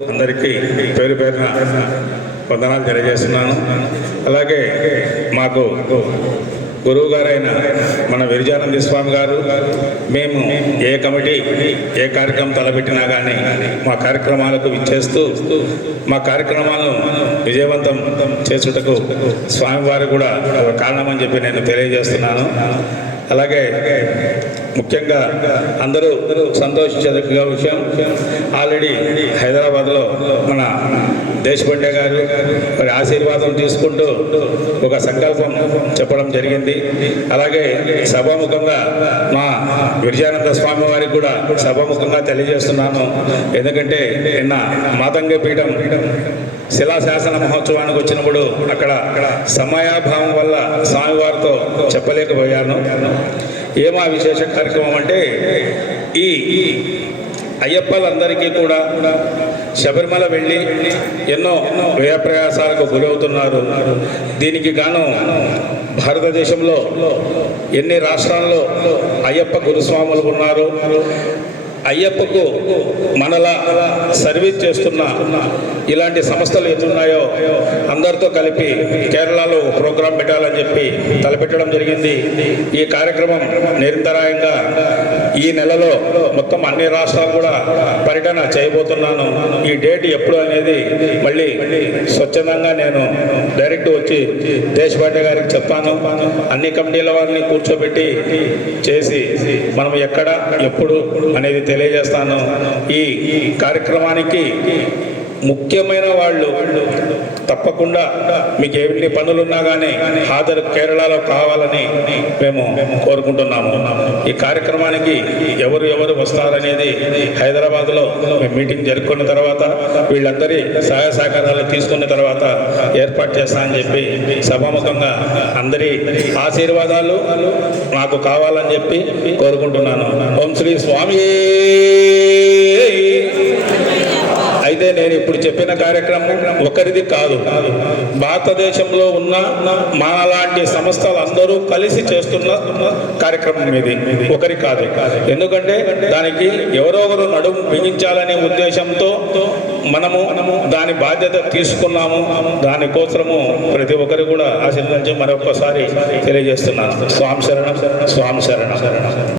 అందరికీ పేరు పేరున వందనాలు తెలియజేస్తున్నాను. అలాగే మాకు గురువు గారైన మన విరజానంద స్వామి గారు మేము ఏ కమిటీ ఏ కార్యక్రమం తలపెట్టినా కానీ మా కార్యక్రమాలకు విచ్చేస్తూ మా కార్యక్రమాలను విజయవంతం చేసుటకు స్వామివారు కూడా ఒక కారణమని చెప్పి నేను తెలియజేస్తున్నాను. అలాగే ముఖ్యంగా అందరూ సంతోషించదగ్గ విషయం ఆల్రెడీ హైదరాబాద్లో దేశపండే గారు మరి ఆశీర్వాదం తీసుకుంటూ ఒక సంకల్పం చెప్పడం జరిగింది. అలాగే సభాముఖంగా మా గిరిజానంద స్వామి వారికి కూడా సభాముఖంగా తెలియజేస్తున్నాను. ఎందుకంటే నిన్న మాతంగ పీఠం శిలాశాసన మహోత్సవానికి వచ్చినప్పుడు అక్కడ సమయాభావం వల్ల స్వామివారితో చెప్పలేకపోయాను. ఏమా విశేష కార్యక్రమం అంటే ఈ అయ్యప్పలందరికీ కూడా శబరిమల వెళ్ళి ఎన్నో వ్యయప్రయాసాలకు గురవుతున్నారు. దీనికి గాను భారతదేశంలో ఎన్ని రాష్ట్రాల్లో అయ్యప్ప గురుస్వాములు ఉన్నారు? అయ్యప్పకు మనలా సర్వీస్ చేస్తున్న ఇలాంటి సంస్థలు ఎదున్నాయో అందరితో కలిపి కేరళలో ప్రోగ్రాం పెట్టాలని చెప్పి తలపెట్టడం జరిగింది. ఈ కార్యక్రమం నిరంతరాయంగా ఈ నెలలో మొత్తం అన్ని రాష్ట్రాలు కూడా పర్యటన చేయబోతున్నాను. ఈ డేట్ ఎప్పుడు అనేది మళ్ళీ స్వచ్ఛందంగా నేను డైరెక్ట్ వచ్చి దేశపాండే గారికి చెప్తాను. అన్ని కమిటీల వారిని కూర్చోబెట్టి చేసి మనం ఎక్కడ ఎప్పుడు అనేది తెలియజేస్తాను. ఈ కార్యక్రమానికి ముఖ్యమైన వాళ్ళు తప్పకుండా మీకు ఎన్ని పనులున్నా కానీ హాజరు కేరళలో కావాలని మేము కోరుకుంటున్నాము. ఈ కార్యక్రమానికి ఎవరు ఎవరు వస్తారనేది హైదరాబాద్లో మేము మీటింగ్ జరుపుకున్న తర్వాత వీళ్ళందరి సహాయ సహకారాలు తీసుకున్న తర్వాత ఏర్పాటు చేస్తానని చెప్పి సభాముఖంగా అందరి ఆశీర్వాదాలు నాకు కావాలని చెప్పి కోరుకుంటున్నాను. ఓం శ్రీ స్వామి! అయితే నేను ఇప్పుడు చెప్పిన కార్యక్రమం ఒకరిది కాదు. భారతదేశంలో ఉన్న మాలాంటి సంస్థలు అందరూ కలిసి చేస్తున్న కార్యక్రమం ఇది. ఒకరి కాదు. ఎందుకంటే దానికి ఎవరో ఒకరు నడుము బిగించాలనే ఉద్దేశంతో మనము దాని బాధ్యత తీసుకున్నాము. దానికోసము ప్రతి ఒక్కరు కూడా ఆశీర్వదించి మరొకసారి తెలియజేస్తున్నాను. స్వామి శరణం. స్వామి శరణం.